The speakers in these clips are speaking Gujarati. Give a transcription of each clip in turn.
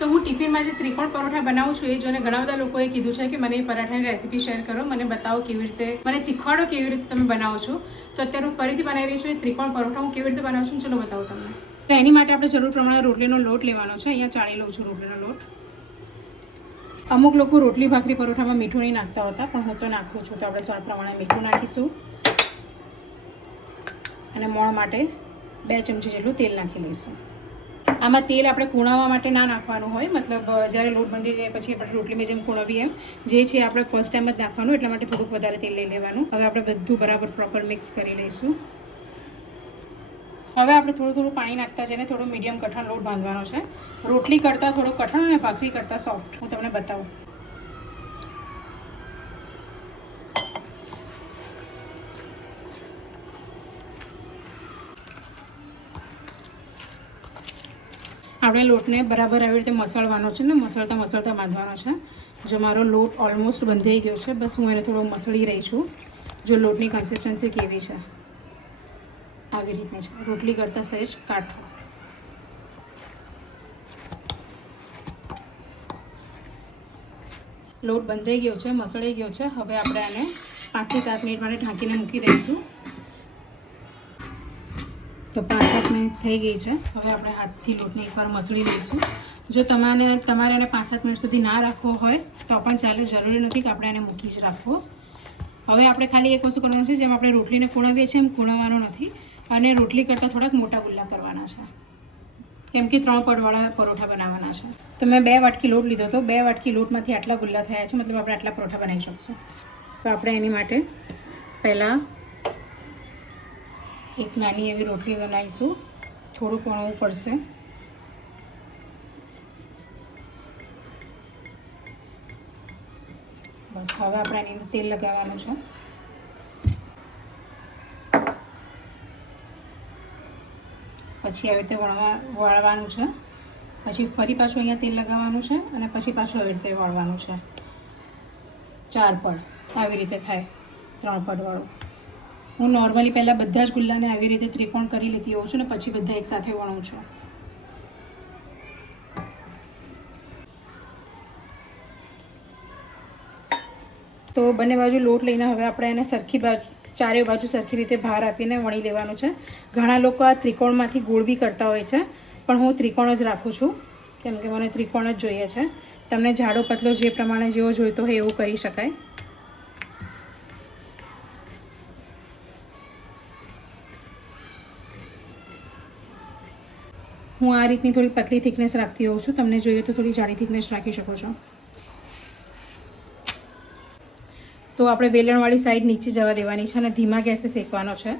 તો હું ટિફિનમાં જે ત્રિકોણ પરોઠા બનાવું છું એ જોઈને ઘણા બધા લોકોએ કીધું છે કે મને એ પરાઠાની રેસીપી શેર કરો, મને બતાવો કેવી રીતે, મને શીખવાડો કેવી રીતે તમે બનાવો છો. તો અત્યારે હું ફરીથી બનાવી રહી છું એ ત્રિકોણ પરોઠા. હું કેવી રીતે બનાવું છું ચલો બતાવું તમને. તો એની માટે આપણે જરૂર પ્રમાણે રોટલીનો લોટ લેવાનો છે. અહીંયા ચાળી લઉં છું રોટલીનો લોટ. અમુક લોકો રોટલી ભાખરી પરોઠામાં મીઠું નહીં નાખતા હોતા, પણ હું તો નાખું છું. તો આપણે સ્વાદ પ્રમાણે મીઠું નાખીશું અને મોણ માટે 2 ચમચી જેટલું તેલ નાખી લઈશું. આમાં તેલ આપણે કૂણાવવા માટે ના નાખવાનું હોય, મતલબ જ્યારે લોટ બંધી જાય પછી આપણે રોટલીમાં જેમ કૂણવીએ એમ જે છે આપણે ફર્સ્ટ ટાઈમ જ નાખવાનું, એટલા માટે થોડુંક વધારે તેલ લઈ લેવાનું. હવે આપણે બધું બરાબર પ્રોપર મિક્સ કરી લઈશું. હવે આપણે થોડું પાણી નાખતા જઈને થોડો મીડિયમ કઠણ લોટ બાંધવાનો છે. રોટલી કરતાં થોડું કઠણ અને ભાખરી કરતાં સોફ્ટ. હું તમને બતાવું. આપણે લોટને બરાબર આવી રીતે મસળવાનો છે ને મસળતા બાંધવાનો છે. જો મારો લોટ ઓલમોસ્ટ બંધાઈ ગયો છે, બસ હું એને થોડો મસળી રહી છું. જો લોટની કન્સિસ્ટન્સી કેવી છે, આવી રીતની છે, રોટલી કરતાં સહેજ કાઠો. લોટ બંધાઈ ગયો છે, મસળાઈ ગયો છે. હવે આપણે આને 5 થી 7 મિનિટ માટે ઢાંકીને મૂકી દઈશું. તો 5-7 મિનિટ થઈ ગઈ છે. હવે આપણે હાથથી લોટને એકવાર મસળી લઈશું. જો તમારે એને 5-7 મિનિટ સુધી ના રાખવો હોય તો પણ ચાલે, જરૂરી નથી કે આપણે એને મૂકી જ રાખવો. હવે આપણે ખાલી એક વસ્તુ કરવાનું છે, જેમ આપણે રોટલીને કૂણવીએ છીએ એમ કૂણવવાનો નથી, અને રોટલી કરતાં થોડાક મોટા ગુલ્લા કરવાના છે, કેમ કે 3 પડવાળા પરોઠા બનાવવાના છે. તો મેં 2 વાટકી લોટ લીધો હતો. 2 વાટકી લોટમાંથી આટલા ગુલ્લા થયા છે, મતલબ આપણે આટલા પરોઠા બનાવી શકશું. તો આપણે એની માટે પહેલાં એક નાની એવી રોટલી બનાવીશું. થોડુંક વણવું પડશે. બસ હવે આપણે એની અંદર તેલ લગાવવાનું છે. પછી આવી રીતે વાળવાનું છે. પછી ફરી પાછું અહીંયા તેલ લગાવવાનું છે અને પછી પાછું આવી રીતે વાળવાનું છે. 4 પડ આવી રીતે થાય, 3 પડવાળું. હું નોર્મલી પહેલાં બધા જ ગુલ્લાને આવી રીતે ત્રિકોણ કરી લેતી હોઉં છું ને પછી બધા એકસાથે વણું છું. તો બંને બાજુ લોટ લઈને હવે આપણે એને સરખી બાજુ, ચારે બાજુ સરખી રીતે ભાર આપીને વણી લેવાનું છે. ઘણા લોકો આ ત્રિકોણમાંથી ગોળ બી કરતા હોય છે, પણ હું ત્રિકોણ જ રાખું છું કેમ કે મને ત્રિકોણ જ જોઈએ છે. તમને જાડો પતલો જે પ્રમાણે જેવો જોઈતો હોય એવું કરી શકાય. હું આ રીતની થોડી પતલી થિકનેસ રાખતી હોઉં છું. તમને જોઈએ તો થોડી જાડી થિકનેસ રાખી શકો છો. તો આપણે વેલણવાળી સાઈડ નીચે જવા દેવાની છે અને ધીમા ગેસે શેકવાનો છે.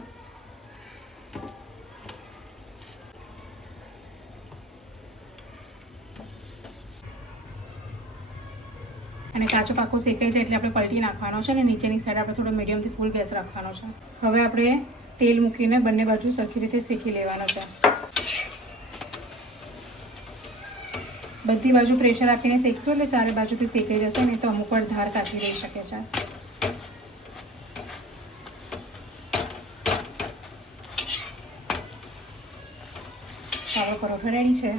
અને કાચો પાકો શેકાઈ જાય એટલે આપણે પલટી નાખવાનો છે અને નીચેની સાઈડ આપણે થોડો મીડિયમથી ફૂલ ગેસ રાખવાનો છે. હવે આપણે તેલ મૂકીને બંને બાજુ સરખી રીતે શેકી લેવાનો છે. બધી બાજુ પ્રેશર આપીને શેકશો એટલે ચારે બાજુથી શેકાઈ જશે, નહીં તો અમુક વાર ધાર કાચી રહી શકે છે. આપણો પરોઠો રેડી છે.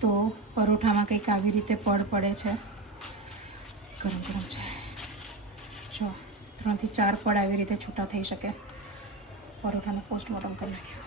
તો પરોઠામાં કંઈક આવી રીતે પડ પડે છે, ગરમ ગરમ છે. જો 3 થી 4 પડ આવી રીતે છૂટા થઈ શકે. પરોઠાનો પોસ્ટમોર્ટમ કરી નાખ્યો.